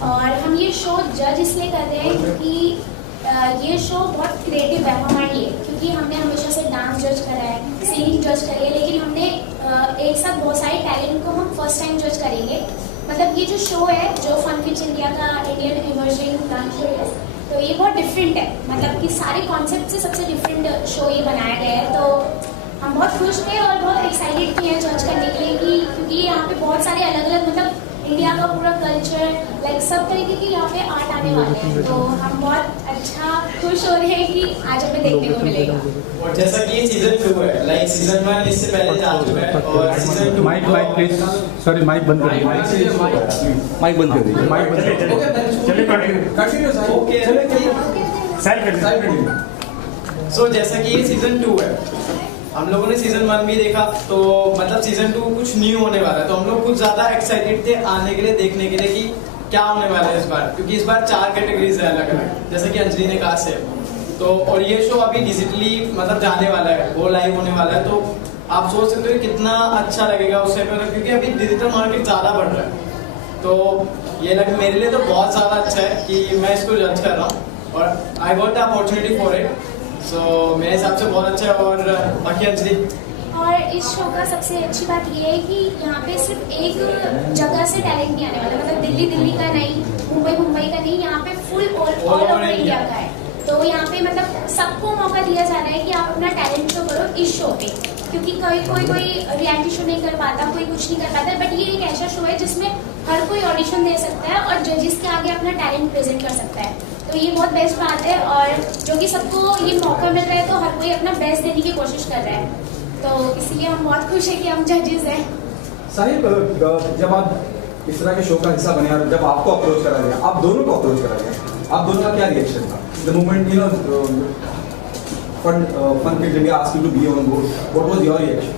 और हम ये शो जज इसलिए कर रहे हैं क्योंकि ये शो बहुत क्रिएटिव है हमारे लिए, क्योंकि हमने हमेशा से डांस जज करा है, सिंगिंग जज करी है, लेकिन हमने एक साथ बहुत सारे टैलेंट को हम फर्स्ट टाइम जज करेंगे। मतलब ये जो शो है, जो फन किड्स इंडिया का इंडियन इमर्जिंग डांस शो है, तो ये बहुत डिफरेंट है। मतलब कि सारे कॉन्सेप्ट से सबसे डिफरेंट शो ये बनाया गया है। तो हम बहुत खुश थे और बहुत एक्साइटेड थे जज करने के लिए क्योंकि यहाँ पे बहुत सारे अलग अलग मतलब इंडिया का पूरा कल्चर लाइक सब तरीके के यहाँ पे आर्ट आने वाले हैं। तो हम बहुत अच्छा खुश हो रहे हैं कि आज हमें देखने को मिलेगा। और जैसा कि ये सीजन 2 है, लाइक सीजन 1 इससे पहले जा चुका है और season 2 mic please, sorry mic बंद कर दीजिए, माइक बंद कर दीजिए, माइक बंद कर दीजिए। चलिए कंटिन्यू सर। ओके साइड कर दीजिए। सो जैसा कि ये सीजन 2 है, हम लोगों ने सीजन 1 भी देखा, तो मतलब सीजन 2 कुछ न्यू होने वाला है, तो हम लोग कुछ ज्यादा एक्साइटेड थे आने के लिए, देखने के लिए कि क्या होने वाला है इस बार, क्योंकि इस बार 4 कैटेगरीज है अलग अलग, जैसे कि अंजलि ने कहा से। तो और ये शो अभी डिजिटली मतलब जाने वाला है, वो लाइव होने वाला है, तो आप सोच सकते हो कितना अच्छा लगेगा उससे पहले, क्योंकि अभी डिजिटल मार्केट ज्यादा बढ़ रहा है। तो ये मेरे लिए तो बहुत ज्यादा अच्छा है कि मैं इसको जज कर रहा हूँ और I got the opportunity for it. So मेरे हिसाब से बहुत अच्छा है। और बाकी अंजलि, और इस शो का सबसे अच्छी बात ये है कि यहाँ पे सिर्फ एक जगह से टैलेंट नहीं आने वाला, मतलब दिल्ली का नहीं, मुंबई का नहीं, यहाँ पे फुल ऑल ओवर इंडिया का है। तो यहाँ पे मतलब सबको मौका दिया जा रहा है कि आप अपना टैलेंट शो करो इस शो पे, क्योंकि कोई रियलिटी शो नहीं कर पाता, कोई कुछ नहीं कर पाता, बट ये एक ऐसा शो है जिसमें हर कोई ऑडिशन दे सकता है और जजेस के आगे अपना टैलेंट प्रेजेंट कर सकता है। तो ये बहुत बेस्ट बात है, और जो कि सबको ये मौका मिल रहा है, तो हर कोई अपना बेस्ट देने की कोशिश कर रहा है। तो इसीलिए हम बहुत खुश हैं कि हम जजेस हैं। साहिब, जब आप इस तरह के शो का हिस्सा बने और जब आपको अप्रोच करा गया, आप दोनों को अप्रोच करा गया, आप दोनों का क्या रिएक्शन था? The moment you know fun kids India asked you to be on board, what was your reaction?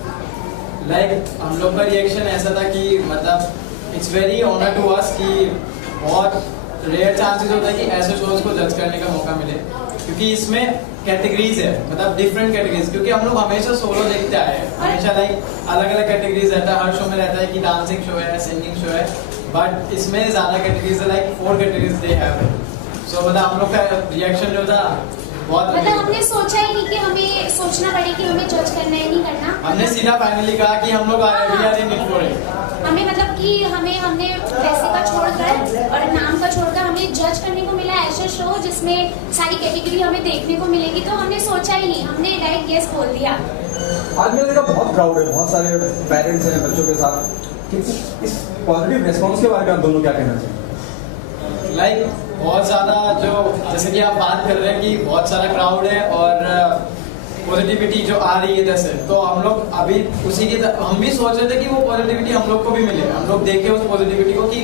Like हम लोग का रिएक्शन ऐसा था कि मतलब it's very honour to us कि बहुत रेयर चांसेस होता है कि ऐसे शोज को जज करने का मौका मिले, क्योंकि इसमें कैटेगरीज है, मतलब डिफरेंट कैटेगरीज, क्योंकि हम लोग हमेशा सोलो देखते आए हैं, हमेशा लाइक अलग अलग कैटेगरीज रहता है, हर शो में रहता है कि डांसिंग शो है, सिंगिंग शो है, बट इसमें ज्यादा कैटेगरीज है, लाइक 4 कैटेगरीज दे हैव। सो मतलब हम लोग का रिएक्शन जो था बहुत, मतलब हमने सोचा ही नहीं कि हमें सोचना पड़े कि हमें जज करना है नहीं करना, हमने सीधा फाइनली कहा कि हम लोग हमें मतलब कि हमने पैसे का छोड़कर और नाम का छोड़कर हमें जज करने को मिला ऐसा शो जिसमें सारी कैटेगरी हमें देखने को मिलेगी। तो हमने सोचा ही नहीं, हमने डायरेक्ट गेस बोल दिया। आज मैंने देखा बहुत क्राउड है, बहुत सारे पेरेंट्स हैं बच्चों के साथ, इस पॉजिटिव रिस्पॉन्स के बारे में आप दोनों क्या कहना चाहिए? लाइक बहुत ज्यादा, जो जैसे कि आप बात कर रहे हैं कि बहुत सारा क्राउड है और पॉजिटिविटी जो आ रही है इधर से, तो हम लोग अभी उसी की हम भी सोच रहे थे कि वो पॉजिटिविटी हम लोग को भी मिले, हम लोग देखे उस पॉजिटिविटी को कि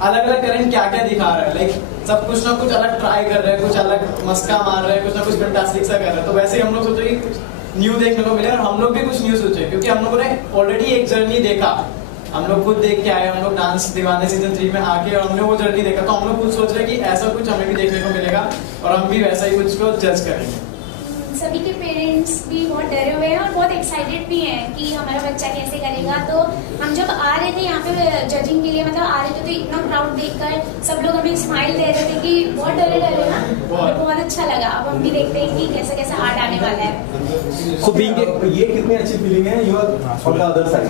अलग अलग टैलेंट क्या क्या दिखा रहा है, लाइक सब कुछ ना कुछ अलग ट्राई कर रहे हैं, कुछ अलग मस्का मार रहे हैं, कुछ ना कुछ फैंटास्टिक सा कर रहे हैं। तो वैसे ही हम लोग सोचे कि कुछ न्यू देखने को मिले और हम लोग भी कुछ न्यू सोचे, क्योंकि हम लोगों ने ऑलरेडी एक जर्नी देखा, हम लोग खुद देख के आए, हम लोग डांस दीवाने सीजन 3 में आके और हमने वो जर्नी देखा, तो हम लोग खुद सोच रहे हैं कि ऐसा कुछ हमें भी देखने को मिलेगा और हम भी वैसा ही कुछ को जज करेंगे। सभी के पेरेंट्स भी बहुत डरे हुए हैं और बहुत एक्साइटेड भी हैं कि हमारा बच्चा कैसे करेगा। तो हम जब आ रहे थे यहाँ पे जजिंग के लिए, मतलब आ रहे थे, तो इतना क्राउड देखकर सब लोग हमें स्माइल दे रहे थे कि बहुत डरे ना, बहुत अच्छा लगा। अब हम भी देखते हैं कि कैसा कैसा आर्ट आने वाला है। So ये कितनी अच्छी फीलिंग है, you are on the other side.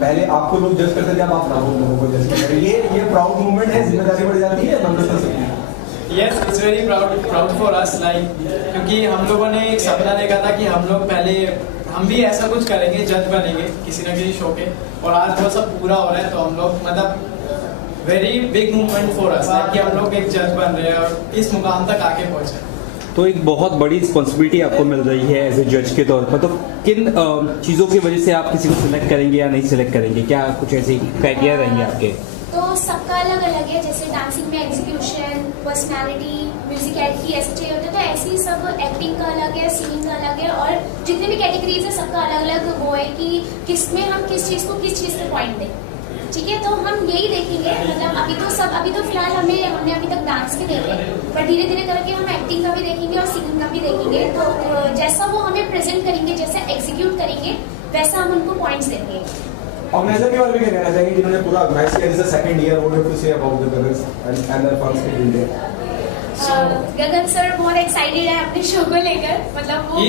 पहले आपको लोग जज करते थे, अब आप लोगों को जज कर रहे हैं, ये प्राउड मूवमेंट है, जिम्मेदारी बढ़ जाती है, नंबर कर सकती है। Yes, it's very proud for us, like क्योंकि हम लोगों ने एक सपना देखा था कि हम लोग पहले हम भी ऐसा कुछ करेंगे, जज बनेंगे किसी न किसी शो के, और आज वो सब पूरा हो रहा है। तो हम लोग मतलब very big movement for us कि हम लोग एक जज बन रहे हैं और इस मुकाम तक आके पहुंचे। तो एक बहुत बड़ी रिस्पॉन्सिबिलिटी आपको मिल रही है एज ए जज के तौर पर, तो किन चीज़ों की वजह से आप किसी को सिलेक्ट करेंगे या नहीं सिलेक्ट करेंगे, क्या कुछ ऐसे क्राइटेरिया रहेंगे आपके? तो सबका अलग अलग है, जैसे डांसिंग में एग्जीक्यूशन, पर्सनालिटी, म्यूजिकलिटी ऐसे चाहिए होते हैं, तो ऐसे ही सब एक्टिंग का अलग है, सिंगिंग का अलग है, और जितने भी कैटेगरीज है सबका अलग अलग वो है कि किसमें हम किस चीज़ को किस चीज़ पे पॉइंट दें। ठीक है, तो हम यही देखेंगे, मतलब अभी तो फिलहाल हमने अभी तक डांस के देखे, पर धीरे धीरे करके हम एक्टिंग का भी देखेंगे और सिंगिंग का भी देखेंगे। तो जैसा वो हमें प्रेजेंट करेंगे, जैसा एग्जीक्यूट करेंगे, वैसा हम उनको पॉइंट्स देंगे। ऑर्गेनाइजर के बारे में क्या कहना चाहेंगे जिन्होंने पूरा ऑर्गेनाइज किया? This second year, what do you say about the girls and there funds in India? Gagan sir बहुत एक्साइटेड है अपने शो को लेकर, मतलब वो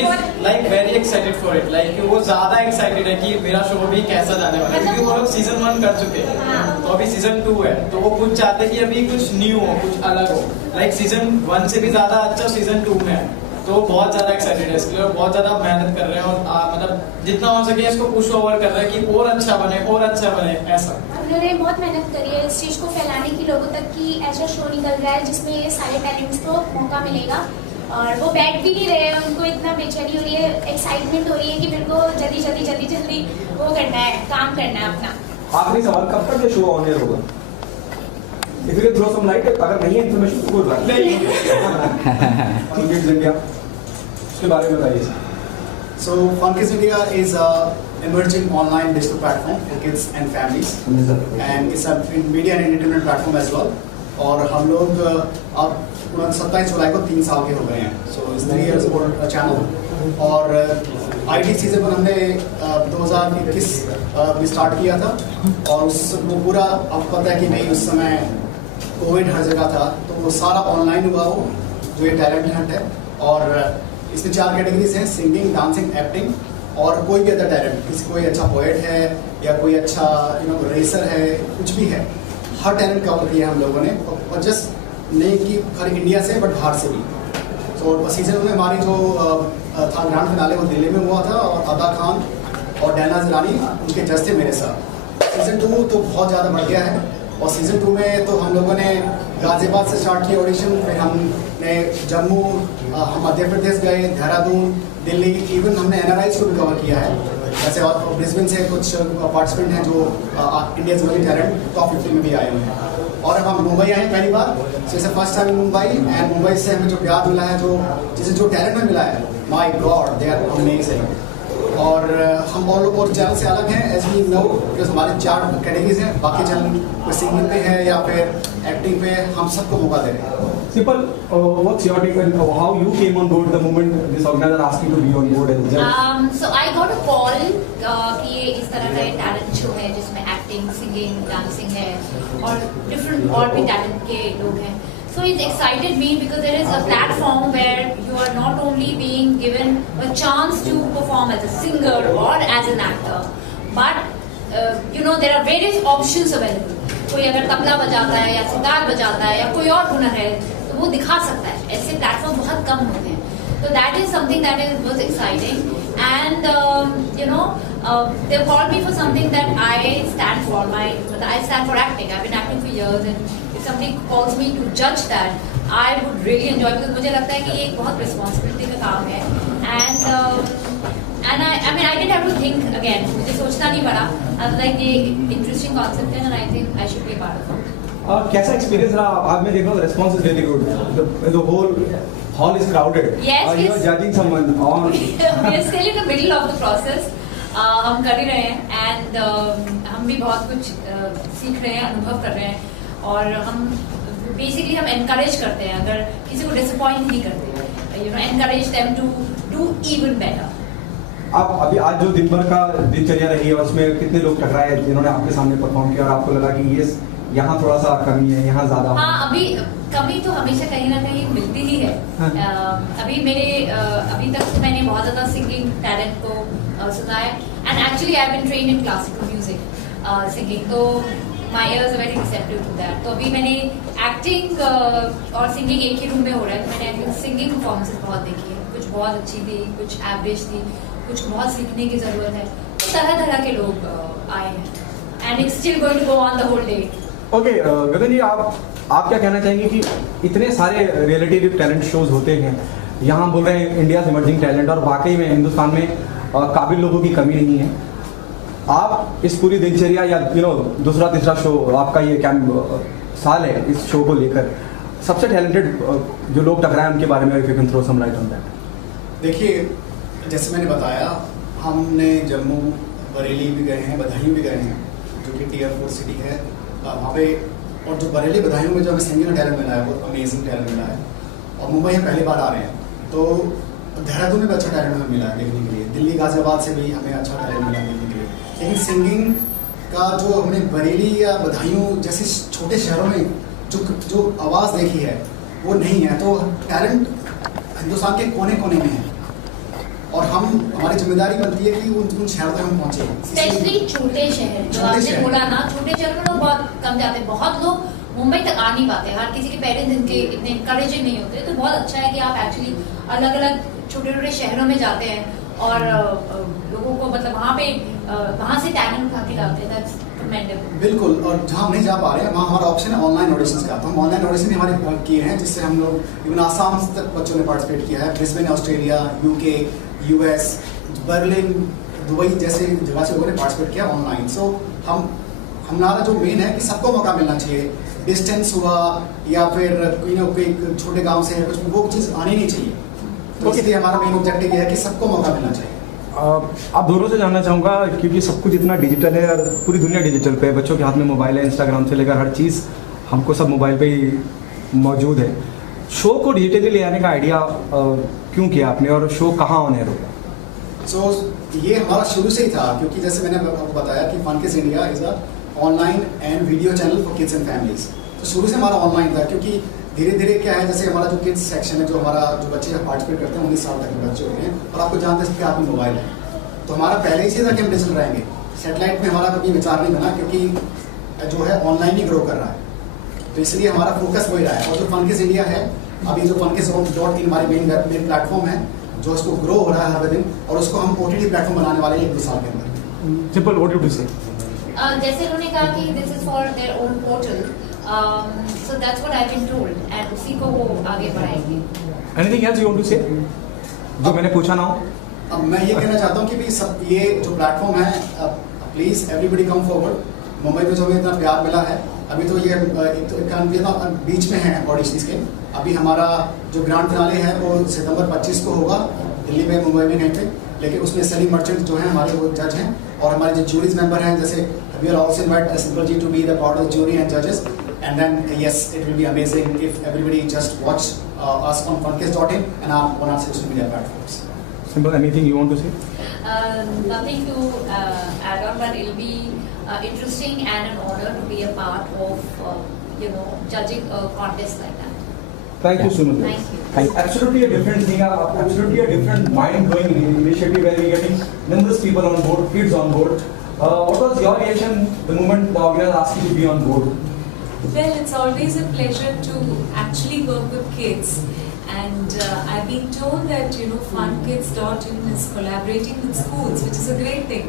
like very excited for it, like वो ज्यादा एक्साइटेड है कि मेरा शो भी कैसा जाने वाला है, क्योंकि वो लोग सीजन 1 कर चुके हैं, तो अभी सीजन 2 है, तो वो कुछ चाहते हैं कि अभी कुछ न्यू हो, कुछ अलग हो, लाइक सीजन 1 से भी ज्यादा अच्छा सीजन 2 में है। तो बहुत ज्यादा एक्साइटेड है इसके लिए, बहुत ज्यादा मेहनत कर रहे हैं और मतलब जितना हो सके इसको पुश ओवर कर रहे हैं कि और अच्छा बने ऐसा। उन्होंने बहुत मेहनत करी है इस चीज को फैलाने की लोगों तक कि ऐसा शो निकल रहा है जिसमें ये सारे टैलेंट्स को मौका मिलेगा, और वो बैठ भी नहीं रहे हैं, उनको इतना बेचैनी हो रही है, एक्साइटमेंट हो रही है कि मेरे को जल्दी वो करना है, काम करना है अपना। आखिरी सवाल, कब तक ये शो ऑन एयर होगा? If you can throw some light, अगर नहीं है इन्फॉर्मेशन तो कोई बात नहीं। Fun Kids India, उसके बारे में बताइए। So Fun Kids India is a emerging online digital platform for kids and families, and it's a media and entertainment platform as well. और हम लोग अब 27 जुलाई को 3 साल के हो गए हैं, so it's 3 years old channel। और IT सीजन पर हमने 2021 में स्टार्ट किया था, और उस वो पूरा अब पता है कि नहीं उस समय कोविड हर जगह था, तो वो सारा ऑनलाइन हुआ वो जो ये टैलेंट हंट है। और इसमें 4 कैटेगरीज हैं, सिंगिंग, डांसिंग, एक्टिंग, और कोई भी अदर टैलेंट, किसी कोई अच्छा पोएट है या कोई अच्छा रेसर है, कुछ भी है, हर टैलेंट कवर किया हम लोगों ने, और जस्ट नहीं कि खाली इंडिया से बट बाहर से भी। तो सीजन में हमारी जो था ग्रैंड फिनाले वो दिल्ली में हुआ था, और अदा खान और डैना जिलानी उनके जज थे मेरे साथ। सीजन 2 तो बहुत ज़्यादा बढ़ गया है, और सीजन 2 में तो हम लोगों ने गाजियाबाद से स्टार्ट किया ऑडिशन, फिर हमने जम्मू, हम मध्य प्रदेश गए, देहरादून, दिल्ली, इवन हमने NRIs को भी कवर किया है, जैसे और ब्रिस्बेन से कुछ पार्टिसिपेंट हैं जो इंडिया इमर्जिंग टैलेंट टॉप 50 में भी आए हुए हैं। और अब हम मुंबई आए पहली बार, so it's first time in Mumbai, and Mumbai से हमें जो प्यार मिला है, जो टैलेंट में मिला है, my God they are amazing. और हम ऑल ओवर चैनल से अलग हैं, एज वी नो, बिकॉज हमारे 4 कैटेगरीज हैं, बाकी चैनल कोई सिंगिंग पे है या फिर एक्टिंग पे, हम सबको मौका दे रहे हैं। Simple, what's your take on how you came on board the moment this organizer asked you to be on board as a judge? So I got a call कि ये इस तरह का टैलेंट शो है जिसमें एक्टिंग, सिंगिंग, डांसिंग है, और different और भी टैलेंट के लोग हैं। So it excited me because there is a platform where you are not only being given a chance to perform as a singer or as an actor, but there are various options available. कोई अगर तबला बजाता है या सितार बजाता है या कोई और हुनर है तो वो दिखा सकता है, ऐसे प्लेटफॉर्म बहुत कम होते हैं। So that is something that was exciting, and they called me for something that I stand for. I stand for acting. I've been acting for years, and if somebody calls me to judge that, I would really enjoy, because मुझे लगता है कि ये एक बहुत responsibility का काम है, and I mean I didn't have to think again. मुझे सोचना नहीं पड़ा। I was like ये interesting concept है, and I think I should be a part of it. कैसा एक्सपीरियंस रहा? आज मैं देख रहा हूँ response is really good. The whole hall is crowded. Yes, you are judging someone on. We are still in the middle of the process. हम कर ही रहे हैं, and हम भी बहुत कुछ सीख रहे हैं, अनुभव कर रहे हैं, और हम बेसिकली हम encourage करते हैं, अगर किसी को disappoint नहीं करते, encourage them to do even better. आप अभी आज जो दिन भर का दिनचर्या रही है उसमें कितने लोग टकराए जिन्होंने आपके सामने परफॉर्म किया और आपको लगा कि ये यहाँ थोड़ा सा कमी है, यहाँ ज्यादा? हाँ, अभी कमी तो हमेशा कहीं ना कहीं मिलती ही है। अभी तक तो मैंने बहुत ज्यादा सिंगिंग टैलेंट को सुना है, and actually I have been trained in classical music singing, तो my ears are very receptive to that. तो अभी मैंने एक्टिंग और सिंगिंग एक ही रूम में हो रहा है, तो मैंने सिंगिंग परफॉर्मेंसेस बहुत देखी है, कुछ बहुत अच्छी थी, कुछ एवरेज थी, कुछ बहुत सीखने की जरूरत है, तो तरह तरह के लोग आए हैं and it's still going to go on the whole day. Okay Gagan ji, आप क्या कहना चाहेंगे कि इतने सारे रियलिटी टैलेंट शोज होते हैं, यहाँ बोल रहे हैं इंडिया इमर्जिंग टैलेंट, और वाकई में हिंदुस्तान में काबिल लोगों की कमी नहीं है। आप इस पूरी दिनचर्या या दूसरा तीसरा शो आपका ये क्या साल है इस शो को लेकर, सबसे टैलेंटेड जो लोग टकराए उनके बारे में if you can throw some light on that. देखिए, जैसे मैंने बताया, हमने जम्मू बरेली भी गए हैं, बदायूं भी गए हैं, जो कि टियर 4 सिटी है वहाँ पे, और जो बरेली बदायूं में जो हमें सिंगिंग का टैलेंट मिला है वो अमेजिंग टैलेंट मिला है। और मुंबई हम पहली बार आ रहे हैं, तो देहरादून में भी अच्छा टैलेंट हमें मिला है देखने के लिए, दिल्ली गाजियाबाद से भी हमें अच्छा टैलेंट मिला है देखने के लिए। लेकिन सिंगिंग का जो हमने बरेली या बदायूं जैसे छोटे शहरों में जो आवाज़ देखी है वो नहीं है। तो टैलेंट हिंदुस्तान के कोने कोने में है, और हमारी जिम्मेदारी बनती है कि उन शहरों तक हम पहुँचे, स्पेशली छोटे शहर, जो आपने बोला ना, छोटे शहर में लोग बहुत कम जाते हैं, बहुत लोग मुंबई तक आ नहीं पाते, हर किसी के पेरेंट्स इनके इतने इंकरेजिंग नहीं होते। तो बहुत अच्छा है कि आप एक्चुअली अलग अलग छोटे छोटे शहरों में जाते हैं और लोगों को मतलब वहाँ से टैलेंट उठा के लाते हैं। That's commendable. बिल्कुल, और जहाँ हम नहीं जा पा रहे हैं वहाँ हमारा ऑप्शन है ऑनलाइन ऑडिशंस का। तो हम ऑनलाइन ऑडिशन भी हमारे किए हैं, जिससे हम लोग इवन आसाम तक बच्चों ने पार्टिसिपेट किया है, Brisbane Australia, UK, US, Berlin, Dubai जैसे जगह से लोगों ने पार्टिसिपेट किया ऑनलाइन। सो हमारा जो मेन है कि सबको मौका मिलना चाहिए, डिस्टेंस हुआ या फिर कोई छोटे गांव से है कुछ, वो चीज़ आनी नहीं चाहिए। तो इसलिए हमारा मेन ऑब्जेक्टिव ये है कि सबको मौका मिलना चाहिए। आप दोनों से जानना चाहूँगा, क्योंकि सब कुछ इतना डिजिटल है और पूरी दुनिया डिजिटल पे है, बच्चों के हाथ में मोबाइल है, इंस्टाग्राम से लेकर हर चीज़ हमको सब मोबाइल पे ही मौजूद है। शो को डिजिटली ले आने का आइडिया क्यों किया आपने, और शो कहाँ ऑन एयर होगा? सो ये हमारा शुरू से ही था, क्योंकि जैसे मैंने आपको बताया कि FunKids India is a online and video channel for kids and families. तो शुरू से हमारा ऑनलाइन था, क्योंकि धीरे धीरे क्या है, जैसे हमारा जो किड्स सेक्शन है, जो बच्चे पार्टिसिपेट करते हैं 19 साल तक के बच्चे होते हैं, और आपको जानते हैं कि आपकी मोबाइल है, तो हमारा पहले ही से था कि हम डिजिटल रहेंगे। सेटेलाइट में हमारा कभी विचार नहीं बना, क्योंकि जो है ऑनलाइन ही ग्रो कर रहा है, तो इसलिए हमारा फोकस वही रहा है। और जो फनकिड्स इंडिया है, अभी जो fnkids.in हमारी मेन प्लेटफॉर्म है, जो उसको ग्रो हो रहा है हर दिन, और उसको हम OTT प्लेटफॉर्म बनाने वाले हैं 1-2 साल के अंदर। सिंपल व्हाट डू से जैसे उन्होंने कहा कि this is for their own portal, so that's what I been told and उसी को वो आगे बढ़ाएंगे। Anything else you want to say जो मैंने पूछा ना हो? अब मैं ये कहना चाहता हूँ कि भी सब ये जो प्लेटफॉर्म है, please everybody come forward. Mumbai में जो हमें इतना प्यार मिला है, अभी तो ये बीच में है ऑडिशंस के। अभी हमारा जो ग्रैंड फिनाले है वो सितंबर 25 को होगा, दिल्ली में, मुंबई में कहीं पे, लेकिन उसमें सलीम मर्चेंट जो हैं हमारे वो जज हैं, और हमारे जो जूरीज मेंबर हैं, जैसे we are also invite Simple ji to be the part of jury and जजेस, and then yes it will be amazing if everybody just watch us on funkids.in and on our social media platforms. Simple, anything you want to say? Nothing to add on, but it'll be interesting and an honor to be a part of judging a contest like that. Thank you so much. Thank you. Absolutely a different thing, absolutely a different mind-blowing initiative where we're getting numerous people on board, kids on board. What was your reaction the moment the organizer asked you to be on board? Well, it's always a pleasure to actually work with kids, and I've been told that funkids.in is collaborating with schools, which is a great thing,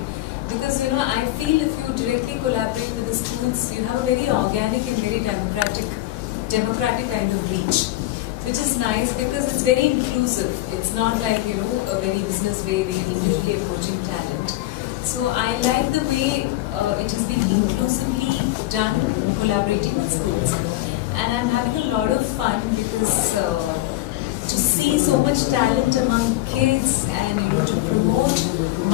because I feel if you directly collaborate with the schools, you have a very organic and very democratic kind of reach, which is nice because it's very inclusive. It's not like a very business way where you're individually approaching talent. So I like the way it has been inclusively done, collaborating with schools, and I'm having a lot of fun because to see so much talent among kids and to promote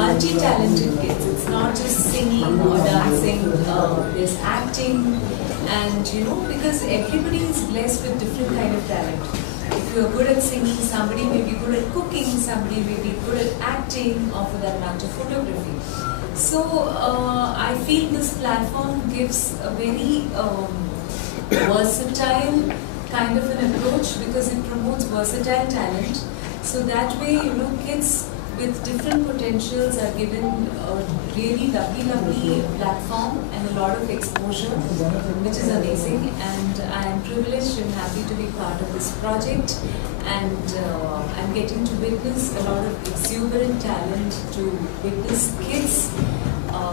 multi-talented kids. It's not just singing or dancing. There's acting, and because everybody is blessed with different kind of talent. If you're good at singing, somebody may be good at cooking, somebody may be good at acting, or for that matter, photography. So I feel this platform gives a very versatile kind of an approach, because it promotes versatile talent. So that way, kids with different potentials are given a really lovely platform and a lot of exposure, which is amazing. And I am privileged and happy to be part of this project. And I'm getting to witness a lot of exuberant talent, to witness kids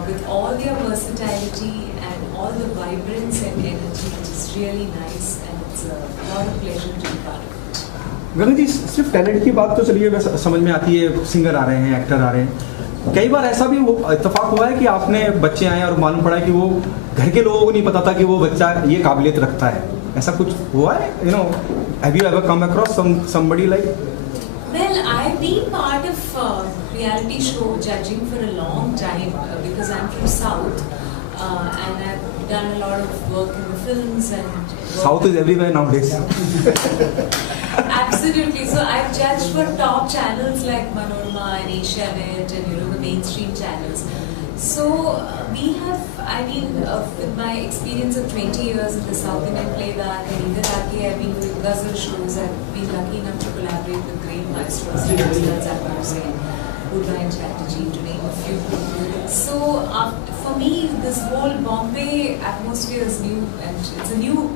with all their versatility and all the vibrance and energy, which is really nice, and it's a lot of pleasure to be part of it. गगन जी, सिर्फ talent की बात तो चलिए बस समझ में आती है, सिंगर आ रहे हैं, एक्टर आ रहे हैं। कई बार ऐसा भी इत्तेफाक हुआ है कि आपने बच्चे आए और मालूम पड़ा कि वो घर के लोगों को नहीं पता था कि वो बच्चा ये काबिलियत रखता है, ऐसा कुछ हुआ है? You know, have you ever come across somebody like? Well, I've been part of reality show judging for a long time because I'm from South and I've done a lot of work in the films and South is everywhere nowadays. Absolutely. So I've judged for top channels like Manorama and Asianet and the mainstream channels. So we have, I mean, with my experience of 20 years in the South Indian playback and Idhar Aake, I've been with ghazal shows. I've been lucky enough to collaborate with great maestros like Ustad Zakir Hussain, Udvain Chatterjee, to name a few. So for me, this whole Bombay atmosphere is new, and it's a new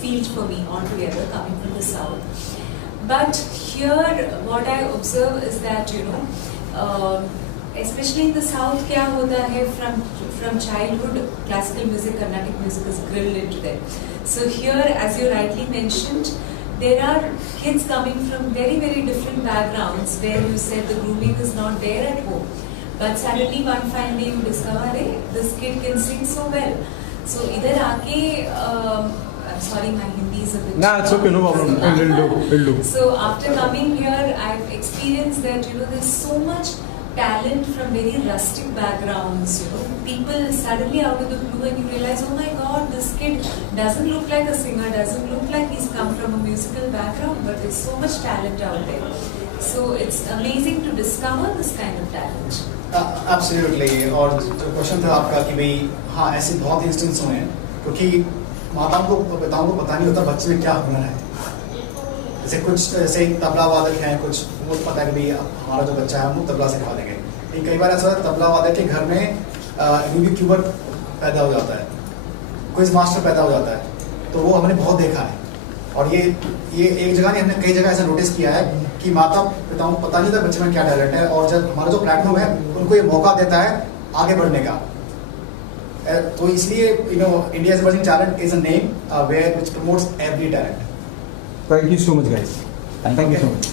field for me altogether, coming from the South. But here, what I observe is that, especially in the South, क्या होता है, from childhood, classical music, Carnatic music is grilled into them. So here, as you rightly mentioned, there are kids coming from very, very different backgrounds where you said the grooming is not there at home. But suddenly one fine day you discover, hey, this kid can sing so well. So Idhar Aake, I'm sorry, my Hindi is a bit... Nah, it's okay, no problem. We'll do. So after coming here, I've experienced that, there's so much talent from very rustic backgrounds, people suddenly out of the blue, and you realize, oh my god, this kid doesn't look like a singer, doesn't look like he's come from a musical background, but there's so much talent out there. So it's amazing to discover this kind of talent. Absolutely. और जो question था आपका कि भाई हाँ, ऐसे बहुत instance हुए हैं, क्योंकि माताओं को, पिताओं को पता नहीं होता बच्चे में क्या हुनर है। जैसे कुछ ऐसे तबला वादक हैं, कुछ वो पता है कि भाई हमारा जो बच्चा है हम तबला सिखा देंगे। लेकिन कई बार ऐसा होता है तबला वादक के घर में रूबी क्यूबर पैदा हो जाता है, क्विज मास्टर पैदा हो जाता है, तो वो हमने बहुत देखा है। और ये एक जगह नहीं, हमने कई जगह ऐसा नोटिस किया है कि माता पिताओं को पता नहीं था बच्चे में क्या टैलेंट है, और जब हमारा जो प्लेटफॉर्म है उनको ये मौका देता है आगे बढ़ने का। तो इसलिए India's emerging talent is a name which promotes every talent. Thank you so much, guys. Thank you so much.